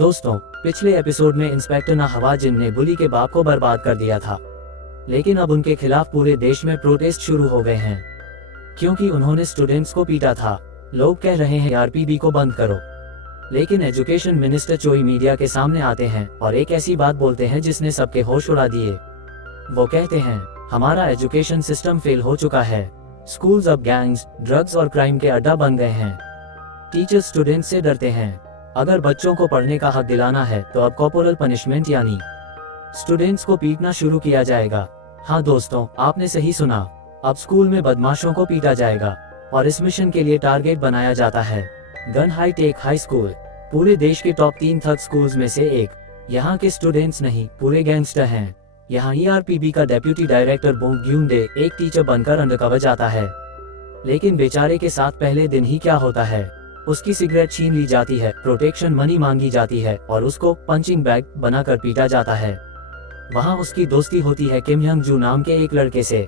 दोस्तों, पिछले एपिसोड में इंस्पेक्टर नहवाजिन ने बुली के बाप को बर्बाद कर दिया था, लेकिन अब उनके खिलाफ पूरे देश में प्रोटेस्ट शुरू हो गए हैं क्योंकि उन्होंने स्टूडेंट्स को पीटा था। लोग कह रहे हैं आरपीबी को बंद करो, लेकिन एजुकेशन मिनिस्टर चोई मीडिया के सामने आते हैं और एक ऐसी बात बोलते हैं जिसने सबके होश उड़ा दिए। वो कहते हैं, हमारा एजुकेशन सिस्टम फेल हो चुका है। स्कूल्स अब गैंग्स, ड्रग्स और क्राइम के अड्डा बन गए हैं। टीचर्स स्टूडेंट्स से डरते हैं। अगर बच्चों को पढ़ने का हक दिलाना है तो अब कॉर्पोरल पनिशमेंट यानी स्टूडेंट्स को पीटना शुरू किया जाएगा। हाँ दोस्तों, आपने सही सुना। अब स्कूल में बदमाशों को पीटा जाएगा और इस मिशन के लिए टारगेट बनाया जाता है gun high tech high school. पूरे देश के टॉप 3 थग स्कूल्स में से एक। यहाँ के स्टूडेंट्स नहीं, पूरे गैंगस्टर हैं। यहाँ ईआरपीबी का डेप्यूटी डायरेक्टर बोंग ग्यूंडे एक टीचर बनकर अंडरकवर जाता है, लेकिन बेचारे के साथ पहले दिन ही क्या होता है, उसकी सिगरेट छीन ली जाती है, प्रोटेक्शन मनी मांगी जाती है और उसको पंचिंग बैग बनाकर पीटा जाता है। वहाँ उसकी दोस्ती होती है किम यंग जू नाम के एक लड़के से।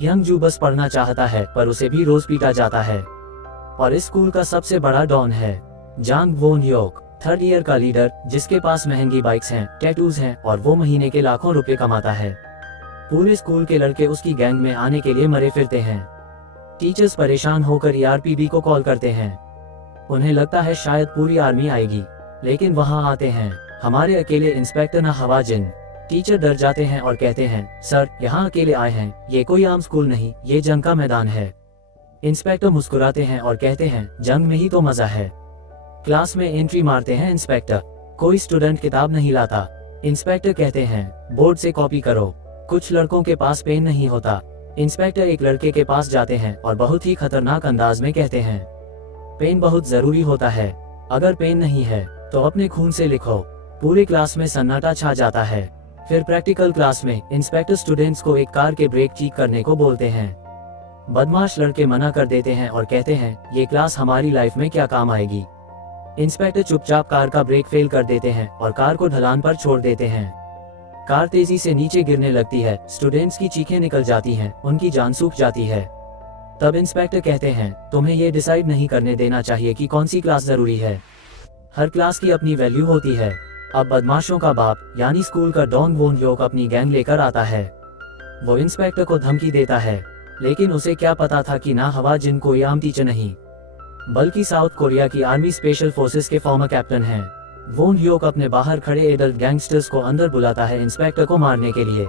यंग जू बस पढ़ना चाहता है पर उसे भी रोज पीटा जाता है। और इस स्कूल का सबसे बड़ा डॉन है जांग वोन ह्योक, 3rd ईयर का लीडर, जिसके पास महंगी बाइक्स हैं, टैटूज हैं और वो महीने के लाखों रुपए कमाता है। पूरे स्कूल के लड़के उसकी गैंग में आने के लिए मरे फिरते हैं। टीचर्स परेशान होकर ईआरपीबी को कॉल करते हैं। उन्हें लगता है शायद पूरी आर्मी आएगी, लेकिन वहां आते हैं हमारे अकेले इंस्पेक्टर नहवाजिन। टीचर डर जाते हैं और कहते हैं, सर यहाँ अकेले आए हैं, ये कोई आम स्कूल नहीं, ये जंग का मैदान है। इंस्पेक्टर मुस्कुराते हैं और कहते हैं, जंग में ही तो मजा है। क्लास में एंट्री मारते हैं इंस्पेक्टर। कोई स्टूडेंट किताब नहीं लाता। इंस्पेक्टर कहते हैं, बोर्ड से कॉपी करो। कुछ लड़कों के पास पेन नहीं होता। इंस्पेक्टर एक लड़के के पास जाते हैं और बहुत ही खतरनाक अंदाज में कहते हैं, पेन बहुत जरूरी होता है। अगर पेन नहीं है तो अपने खून से लिखो। पूरे क्लास में सन्नाटा छा जाता है। फिर प्रैक्टिकल क्लास में इंस्पेक्टर स्टूडेंट्स को एक कार के ब्रेक ठीक करने को बोलते हैं। बदमाश लड़के मना कर देते हैं और कहते हैं, ये क्लास हमारी लाइफ में क्या काम आएगी। इंस्पेक्टर चुपचाप कार का ब्रेक फेल कर देते हैं और कार को ढलान पर छोड़ देते हैं। कार तेजी से नीचे गिरने लगती है। स्टूडेंट्स की चीखें निकल जाती हैं, उनकी जान सूख जाती है। तब इंस्पेक्टर कहते हैं, तुम्हें ये डिसाइड नहीं करने देना चाहिए कि कौन सी क्लास जरूरी है। हर क्लास की अपनी वैल्यू होती है। अब बदमाशों का बाप यानी स्कूल का डॉन वोन ह्योक अपनी गैंग लेकर आता है। वो इंस्पेक्टर को धमकी देता है, लेकिन उसे क्या पता था कि नहवाजिन कोई आम टीचर नहीं, बल्कि साउथ कोरिया की आर्मी स्पेशल फोर्सेस के फॉर्मर कैप्टन हैं। वोन ह्योक अपने बाहर खड़े एडल्ट गैंगस्टर्स को अंदर बुलाता है इंस्पेक्टर को मारने के लिए।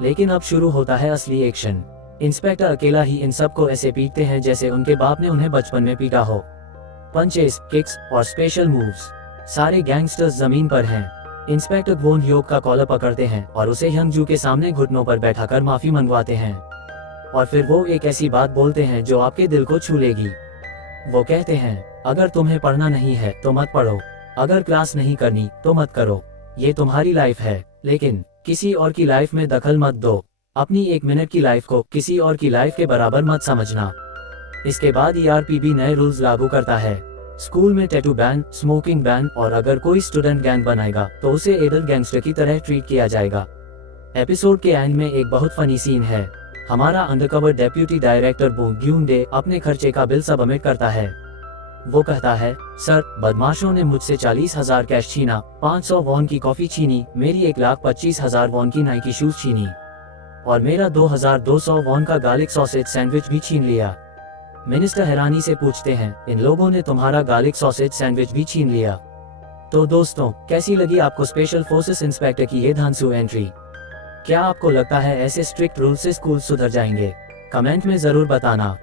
लेकिन अब शुरू होता है असली एक्शन। इंस्पेक्टर अकेला ही इन सबको ऐसे पीटते हैं जैसे उनके बाप ने उन्हें बचपन में पीटा हो। पंचेस, किक्स और स्पेशल मूव्स। सारे गैंगस्टर्स जमीन पर हैं। इंस्पेक्टर वोन ह्योक का कॉलर पकड़ते हैं और उसे यंग जू के सामने घुटनों पर बैठाकर माफी मंगवाते हैं। और फिर वो एक ऐसी बात बोलते हैं जो आपके दिल को छू लेगी। वो कहते हैं, अगर तुम्हें पढ़ना नहीं है तो मत पढ़ो, अगर क्लास नहीं करनी तो मत करो। ये तुम्हारी लाइफ है, लेकिन किसी और की लाइफ में दखल मत दो। अपनी 1 मिनट की लाइफ को किसी और की लाइफ के बराबर मत समझना। इसके बाद ईआरपीबी नए रूल्स लागू करता है। स्कूल में टैटू बैन, स्मोकिंग बैन और अगर कोई स्टूडेंट गैंग बनाएगा तो उसे एडल्ट गैंगस्टर की तरह ट्रीट किया जाएगा। एपिसोड के एंड में एक बहुत फनी सीन है। हमारा अंडरकवर डेप्यूटी डायरेक्टर बोंग ग्यूंडे अपने खर्चे का बिल सबमिट करता है। वो कहता है, सर बदमाशों ने मुझसे 40,000 कैश छीना, 500 वॉन की कॉफी छीनी, मेरी 1,25,000 वॉन की नाइकी शूज छीनी और मेरा 2,200 वॉन का गार्लिक सॉसेज सैंडविच भी छीन लिया। मिनिस्टर हैरानी से पूछते हैं, इन लोगों ने तुम्हारा गार्लिक सॉसेज सैंडविच भी छीन लिया। तो दोस्तों, कैसी लगी आपको स्पेशल फोर्सेस इंस्पेक्टर की ये धांसू एंट्री? क्या आपको लगता है ऐसे स्ट्रिक्ट रूल से स्कूल सुधर जाएंगे? कमेंट में जरूर बताना।